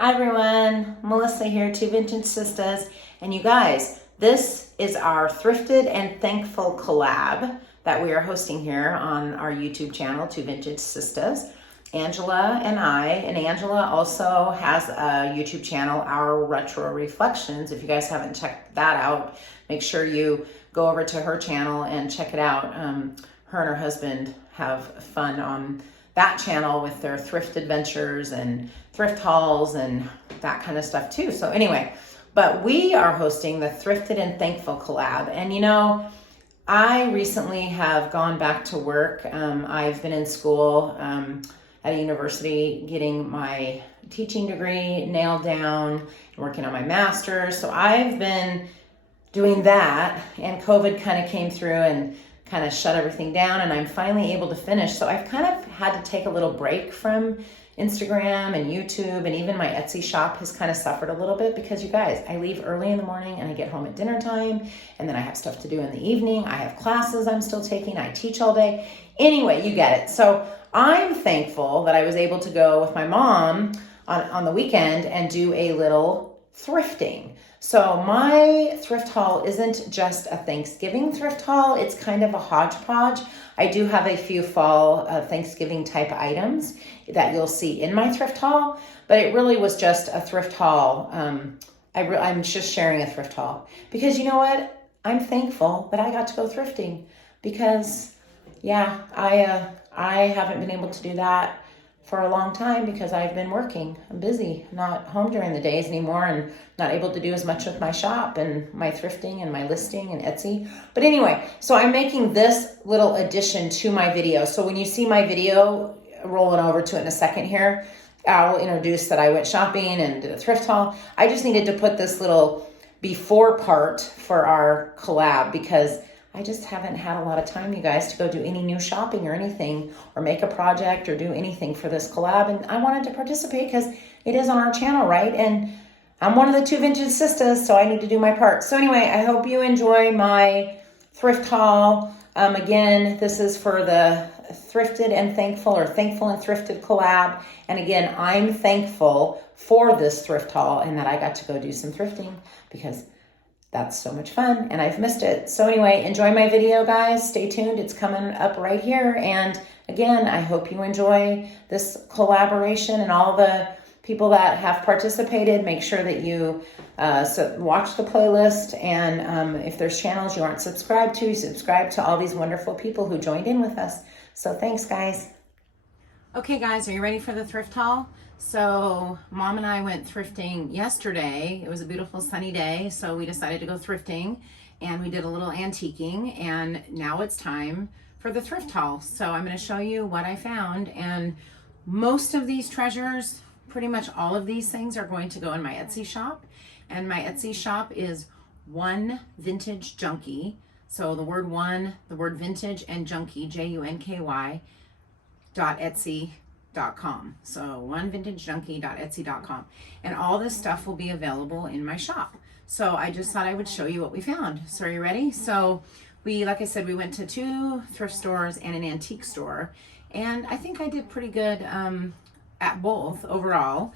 Hi everyone, Melissa here, Two Vintage Sisters, and you guys, this is our Thrifted and Thankful collab that we are hosting here on our YouTube channel, Two Vintage Sisters. Angela and Angela also has a YouTube channel, Our Retro Reflections. If you guys haven't checked that out, make sure you go over to her channel and check it out. Her and her husband have fun on that channel with their thrift adventures and thrift hauls and that kind of stuff too. So anyway, but we are hosting the Thrifted and Thankful collab. And you know, I recently have gone back to work. I've been in school at a university getting my teaching degree nailed down and working on my master's. So I've been doing that, and COVID kind of came through and kind of shut everything down, and I'm finally able to finish. So I've kind of had to take a little break from Instagram and YouTube, and even my Etsy shop has kind of suffered a little bit because you guys, I leave early in the morning and I get home at dinner time, and then I have stuff to do in the evening. I have classes I'm still taking. I teach all day. Anyway, you get it. So I'm thankful that I was able to go with my mom on the weekend and do a little thrifting. So my thrift haul isn't just a Thanksgiving thrift haul. It's kind of a hodgepodge. I do have a few fall Thanksgiving type items that you'll see in my thrift haul, but it really was just a thrift haul. I'm just sharing a thrift haul because you know what? I'm thankful that I got to go thrifting because yeah, I haven't been able to do that for a long time because I've been working. I'm busy, not home during the days anymore, and not able to do as much with my shop and my thrifting and my listing and Etsy. But anyway, so I'm making this little addition to my video. So when you see my video, rolling over to it in a second here, I will introduce that I went shopping and did a thrift haul. I just needed to put this little before part for our collab because I just haven't had a lot of time, you guys, to go do any new shopping or anything, or make a project or do anything for this collab. And I wanted to participate because it is on our channel, right? And I'm one of the Two Vintage Sisters, so I need to do my part. So anyway, I hope you enjoy my thrift haul. Again, this is for the Thrifted and Thankful, or Thankful and Thrifted collab. And again, I'm thankful for this thrift haul and that I got to go do some thrifting because that's so much fun and I've missed it. So anyway, enjoy my video, guys. Stay tuned. It's coming up right here. And again, I hope you enjoy this collaboration and all the people that have participated. Make sure that you watch the playlist, and if there's channels you aren't subscribed to, subscribe to all these wonderful people who joined in with us. So thanks, guys. Okay, guys, are you ready for the thrift haul? So Mom and I went thrifting yesterday. It was a beautiful sunny day, so we decided to go thrifting, and we did a little antiquing, and now it's time for the thrift haul. So I'm going to show you what I found, and most of these treasures, pretty much all of these things, are going to go in my Etsy shop, and my Etsy shop is One Vintage Junkie. So the word one, the word vintage, and junkie, JUNKY, .etsy.com. So onevintagejunkie.etsy.com, and all this stuff will be available in my shop. So I just thought I would show you what we found. So are you ready? So we, like I said, we went to 2 thrift stores and an antique store, and I think I did pretty good at both overall.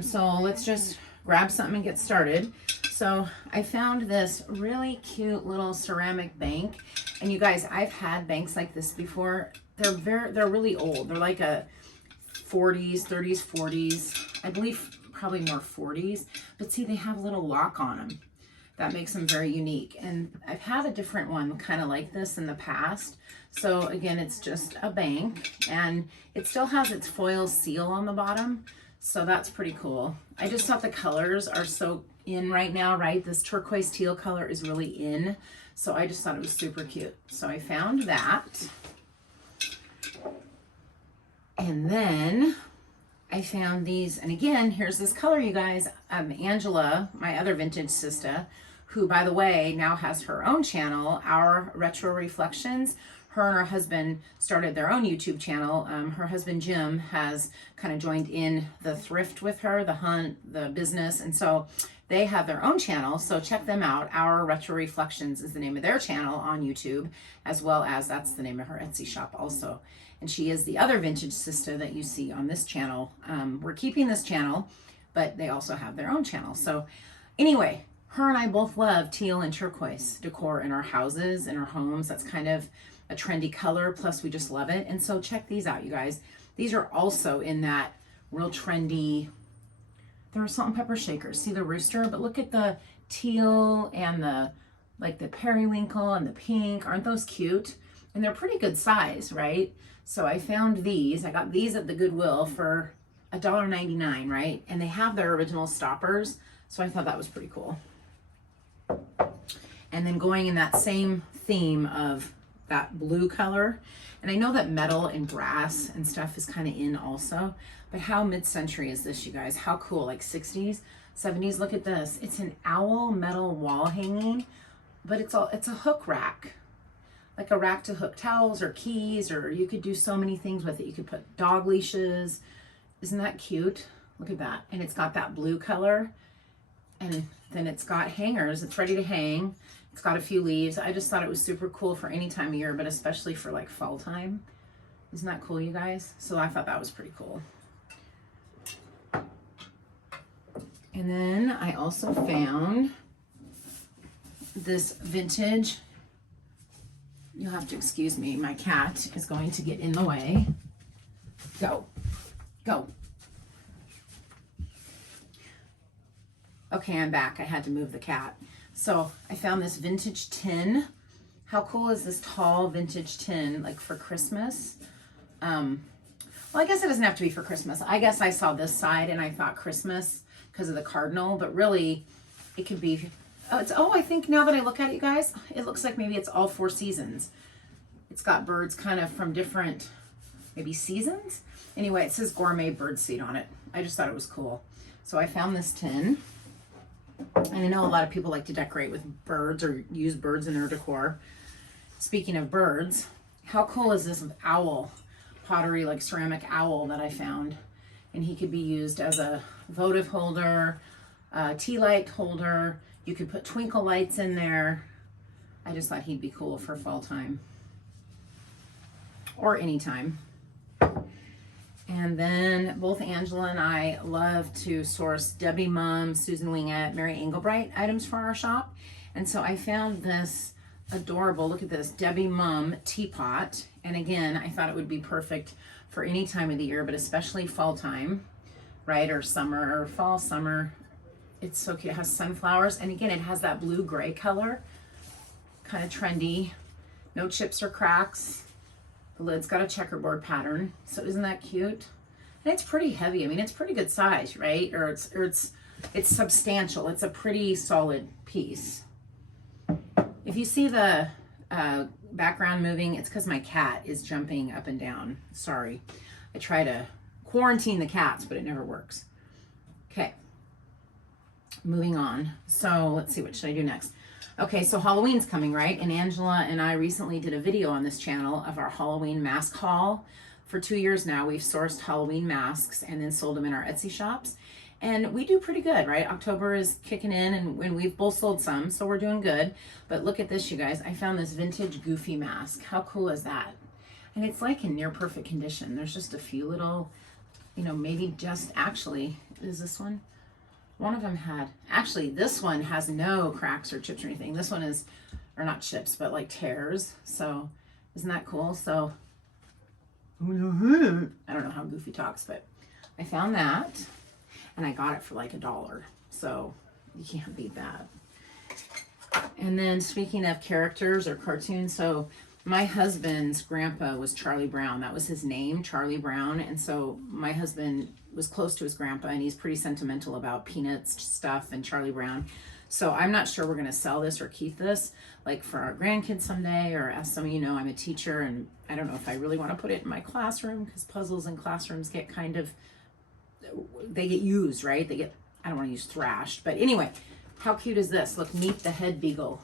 So let's just grab something and get started. So I found this really cute little ceramic bank, and you guys, I've had banks like this before. They're really old. They're like a 40s, 30s, 40s. I believe probably more 40s. But see, they have a little lock on them. That makes them very unique. And I've had a different one kind of like this in the past. So again, it's just a bank, and it still has its foil seal on the bottom. So that's pretty cool. I just thought the colors are so in right now, right? This turquoise teal color is really in. So I just thought it was super cute. So I found that. And then I found these, and again, here's this color, you guys. Angela, my other vintage sister, who, by the way, now has her own channel, Our Retro Reflections. Her and her husband started their own YouTube channel. Her husband, Jim, has kind of joined in the thrift with her, the hunt, the business, and so they have their own channel. So check them out. Our Retro Reflections is the name of their channel on YouTube, as well as that's the name of her Etsy shop also. And she is the other vintage sister that you see on this channel. We're keeping this channel. but they also have their own channel. So anyway, her and I both love teal and turquoise decor in our houses, in our homes. That's kind of a trendy color, plus we just love it. And so check these out, you guys. These are also in that real trendy, they're salt and pepper shakers. See the rooster? But look at the teal and the, like the periwinkle and the pink. Aren't those cute? And they're pretty good size, right? So I found these. I got these at the Goodwill for $1.99, right? And they have their original stoppers. So I thought that was pretty cool. And then going in that same theme of that blue color. And I know that metal and brass and stuff is kind of in also, but how mid-century is this, you guys? How cool, like 60s, 70s. Look at this. It's an owl metal wall hanging, but it's a hook rack, like a rack to hook towels or keys, or you could do so many things with it. You could put dog leashes. Isn't that cute? Look at that. And it's got that blue color, and then it's got hangers. It's ready to hang. It's got a few leaves. I just thought it was super cool for any time of year, but especially for like fall time. Isn't that cool, you guys? So I thought that was pretty cool. And then I also found this vintage, you'll have to excuse me, my cat is going to get in the way. Go, go. Okay, I'm back. I had to move the cat. So I found this vintage tin. How cool is this tall vintage tin, like for Christmas? Well, I guess it doesn't have to be for Christmas. I guess I saw this side and I thought Christmas because of the cardinal, but really it could be, I think now that I look at it, you guys, it looks like maybe it's all 4 seasons. It's got birds kind of from different, maybe seasons. Anyway, it says gourmet bird seed on it. I just thought it was cool. So I found this tin. And I know a lot of people like to decorate with birds or use birds in their decor. Speaking of birds, how cool is this owl pottery, like ceramic owl that I found? And he could be used as a votive holder, tea light holder. You could put twinkle lights in there. I just thought he'd be cool for fall time or anytime. And then both Angela and I love to source Debbie Mum, Susan Wingett, Mary Engelbright items for our shop. And so I found this adorable, look at this, Debbie Mum teapot. And again, I thought it would be perfect for any time of the year, but especially fall time, right? Or summer, or fall, summer. It's so cute. It has sunflowers. And again, it has that blue-gray color, kind of trendy. No chips or cracks. The lid's got a checkerboard pattern, so isn't that cute? And it's pretty heavy. I mean, it's pretty good size, right? Or it's substantial. It's a pretty solid piece. If you see the background moving, it's because my cat is jumping up and down. Sorry. I try to quarantine the cats, but it never works. Okay. Moving on. So let's see, what should I do next? Okay, so Halloween's coming, right? And Angela and I recently did a video on this channel of our Halloween mask haul. For 2 years now, we've sourced Halloween masks and then sold them in our Etsy shops. And we do pretty good, right? October is kicking in and we've both sold some, so we're doing good. But look at this, you guys. I found this vintage Goofy mask. How cool is that? And it's like in near perfect condition. There's just a few little, maybe just actually, is this one? One of them had, actually this one has no cracks or chips or anything. This one is, or not chips, but like tears. So isn't that cool? So I don't know how Goofy talks, but I found that and I got it for like $1. So you can't beat that. And then speaking of characters or cartoons, so my husband's grandpa was Charlie Brown. That was his name, Charlie Brown. And so my husband was close to his grandpa and he's pretty sentimental about Peanuts stuff and Charlie Brown. So I'm not sure we're going to sell this or keep this like for our grandkids someday, or as some of you know, I'm a teacher and I don't know if I really want to put it in my classroom because puzzles in classrooms get they get used, right? I don't want to use thrashed, but anyway, how cute is this? Look, meet the head beagle.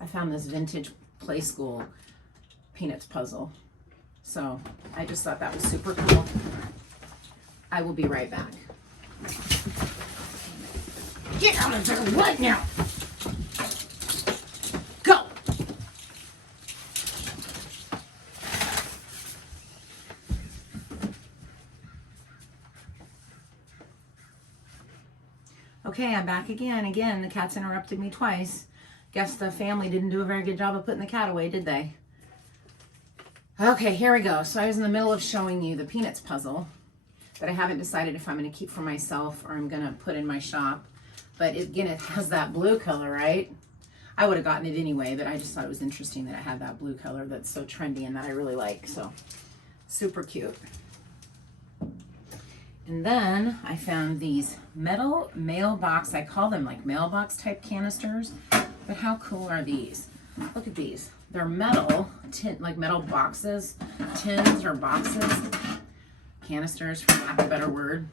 I found this vintage Play School Peanuts puzzle. So I just thought that was super cool. I will be right back. Get out of there right now. Go. Okay, I'm back again. Again, the cat's interrupted me twice. Guess the family didn't do a very good job of putting the cat away, did they? Okay, here we go. So I was in the middle of showing you the Peanuts puzzle that I haven't decided if I'm going to keep for myself or I'm going to put in my shop. But again, it has that blue color, right? I would have gotten it anyway, but I just thought it was interesting that it had that blue color that's so trendy and that I really like. So super cute. And then I found these metal mailbox, I call them like mailbox type canisters, but how cool are these? Look at these. They're metal, like metal boxes, tins or boxes, canisters for lack of a better word.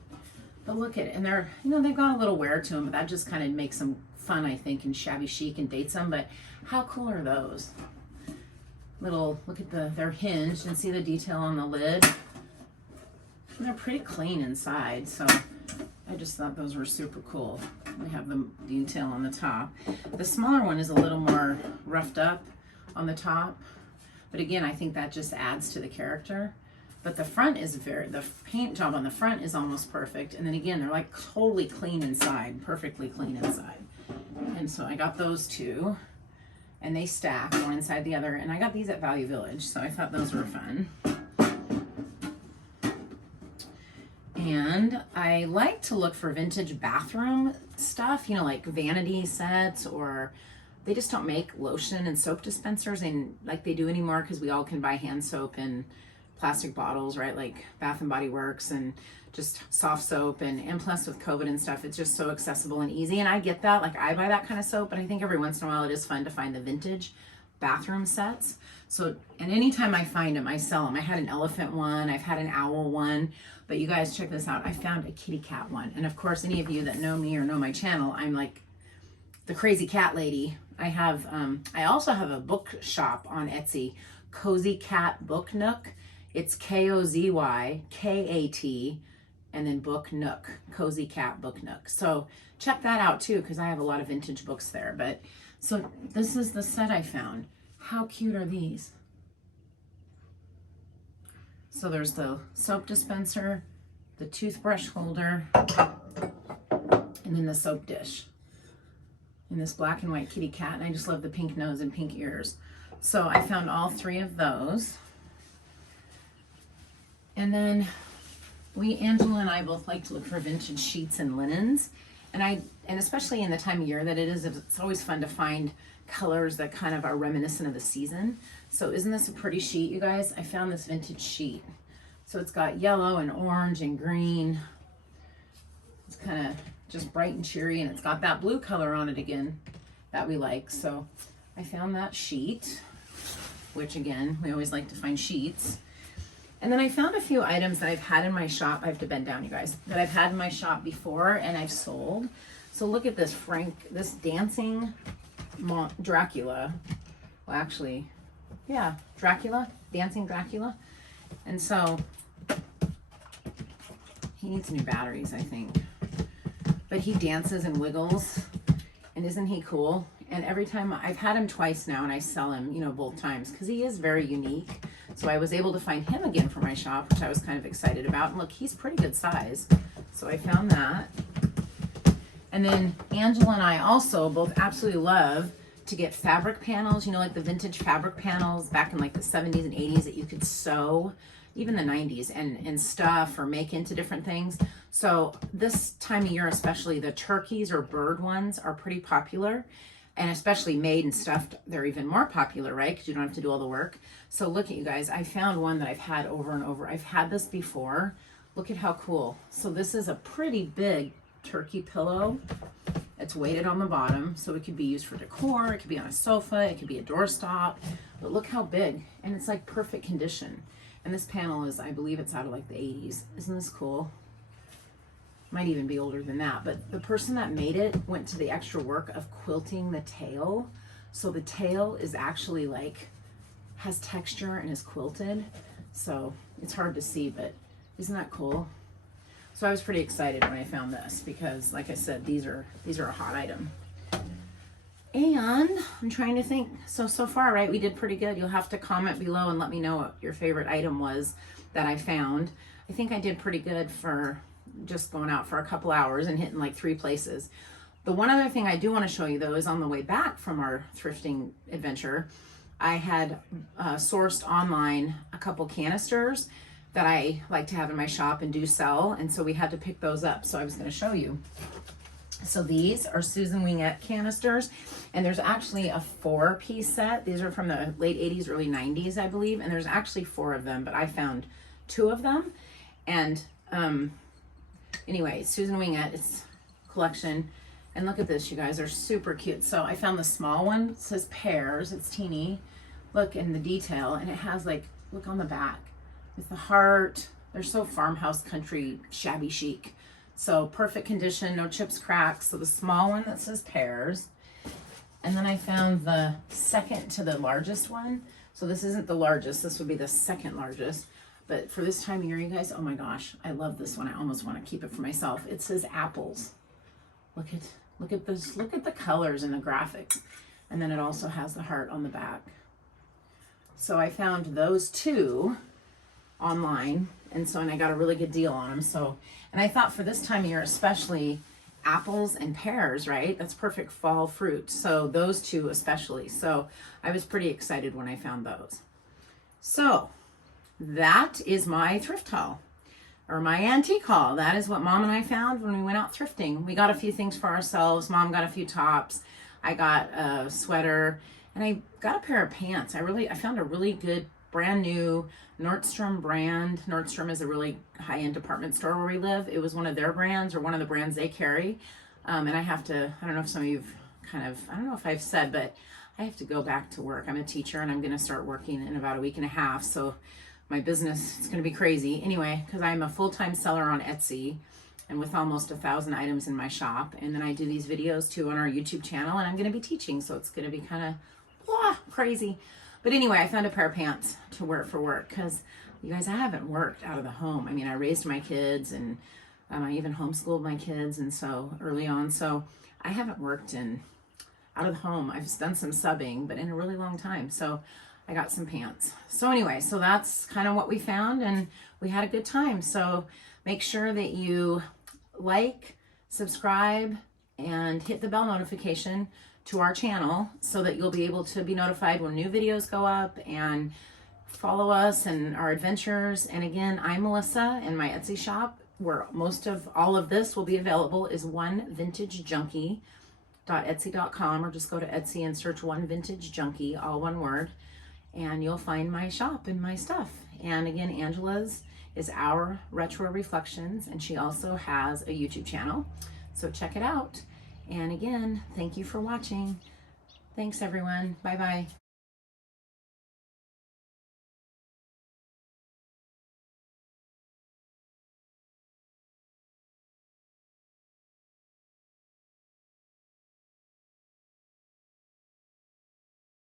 But look at it, and they're, you know, they've got a little wear to them, but that just kind of makes them fun, I think, and shabby chic and dates them. But how cool are those? Little, look at they're hinged, and see the detail on the lid? And they're pretty clean inside, so I just thought those were super cool. They have the detail on the top. The smaller one is a little more roughed up on the top, but again, I think that just adds to the character. But the front is the paint job on the front is almost perfect. And then again, they're like totally clean inside, perfectly clean inside. And so I got those two, and they stack one inside the other. And I got these at Value Village, so I thought those were fun. And I like to look for vintage bathroom stuff, you know, like vanity sets, or they just don't make lotion and soap dispensers and like they do anymore, because we all can buy hand soap and plastic bottles, right? Like Bath and Body Works and just soft soap, and plus with COVID and stuff, it's just so accessible and easy. And I get that, like I buy that kind of soap, but I think every once in a while it is fun to find the vintage bathroom sets. So, and anytime I find them, I sell them. I had an elephant one, I've had an owl one, but you guys check this out. I found a kitty cat one. And of course, any of you that know me or know my channel, I'm like the crazy cat lady. I also have a book shop on Etsy, Cozy Cat Book Nook. It's KOZYKAT and then Book Nook, Cozy Cat Book Nook. So check that out too, because I have a lot of vintage books there. But so this is the set I found. How cute are these? So there's the soap dispenser, the toothbrush holder, and then the soap dish. And this black and white kitty cat, and I just love the pink nose and pink ears. So I found all three of those. And then Angela and I both like to look for vintage sheets and linens. And especially in the time of year that it is, it's always fun to find colors that kind of are reminiscent of the season. So isn't this a pretty sheet, you guys? I found this vintage sheet. So it's got yellow and orange and green. It's kind of just bright and cheery, and it's got that blue color on it again that we like. So I found that sheet, which again, we always like to find sheets. And then I found a few items that I've had in my shop. I have to bend down, you guys, that I've had in my shop before and I've sold. So look at this, this dancing Dracula. Well, actually, yeah, Dracula, dancing Dracula. And so he needs new batteries, I think. But he dances and wiggles, and isn't he cool? And every time, I've had him twice now, and I sell him, you know, both times, because he is very unique. So I was able to find him again for my shop, which I was kind of excited about. And look, he's pretty good size. So I found that. And then Angela and I also both absolutely love to get fabric panels, you know, like the vintage fabric panels back in like the 70s and 80s that you could sew, even the 90s, and stuff or make into different things. So this time of year, especially the turkeys or bird ones are pretty popular. And especially made and stuffed, they're even more popular, right? Because you don't have to do all the work. So look at you guys, I found one that I've had over and over. I've had this before. Look at how cool. So this is a pretty big turkey pillow. It's weighted on the bottom, so it could be used for decor. It could be on a sofa. It could be a doorstop. But look how big. And it's like perfect condition. And this panel is, I believe it's out of like the 80s. Isn't this cool? Might even be older than that, but the person that made it went to the extra work of quilting the tail. So the tail is actually like, has texture and is quilted. So it's hard to see, but isn't that cool? So I was pretty excited when I found this because, like I said, these are a hot item. And I'm trying to think, so far, right, we did pretty good. You'll have to comment below and let me know what your favorite item was that I found. I think I did pretty good for just going out for a couple hours and hitting like 3 places. The one other thing I do want to show you though is on the way back from our thrifting adventure, I had sourced online a couple canisters that I like to have in my shop and do sell, and so we had to pick those up. So I was going to show you. So these are Susan Wingate canisters, and there's actually a 4-piece set. These are from the late 80s, early 90s, I believe, and there's actually 4 of them, but I found 2 of them. And anyway, Susan Wingate, it's collection. And look at this, you guys, are super cute. So I found the small one. It says pears. It's teeny. Look in the detail, and it has like, look on the back with the heart. They're so farmhouse country shabby chic. So perfect condition, no chips, cracks. So the small one that says pears. And then I found the second to the largest one. So this isn't the largest. This would be the second largest. But for this time of year, you guys, oh my gosh, I love this one. I almost want to keep it for myself. It says apples. Look at this. Look at the colors and the graphics. And then it also has the heart on the back. So I found those 2 online, and I got a really good deal on them. So, and I thought for this time of year, especially apples and pears, right? That's perfect fall fruit. So those 2 especially. So I was pretty excited when I found those. So that is my thrift haul, or my antique haul. That is what Mom and I found when we went out thrifting. We got a few things for ourselves. Mom got a few tops. I got a sweater, and I got a pair of pants. I found a really good brand new Nordstrom brand. Nordstrom is a really high-end department store where we live. It was one of their brands, or one of the brands they carry. And I don't know if some of you've I don't know if I've said, but I have to go back to work. I'm a teacher, and I'm going to start working in about a week and a half. So my business is going to be crazy anyway, because I'm a full-time seller on Etsy and with almost 1,000 items in my shop. And then I do these videos too on our YouTube channel, and I'm going to be teaching. So it's going to be kind of crazy. But anyway, I found a pair of pants to wear for work, because you guys, I haven't worked out of the home. I mean, I raised my kids, and I even homeschooled my kids, and so early on. So I haven't worked out of the home. I've done some subbing, but in a really long time. So I got some pants. So anyway, so that's kind of what we found, and we had a good time. So make sure that you like, subscribe, and hit the bell notification to our channel so that you'll be able to be notified when new videos go up, and follow us and our adventures. And again, I'm Melissa, and my Etsy shop, where most of all of this will be available, is onevintagejunkie.etsy.com, or just go to Etsy and search One Vintage Junkie, all one word, and you'll find my shop and my stuff. And again, Angela's is Our Retro Reflections, and she also has a YouTube channel, so check it out. And again, thank you for watching. Thanks everyone. Bye bye.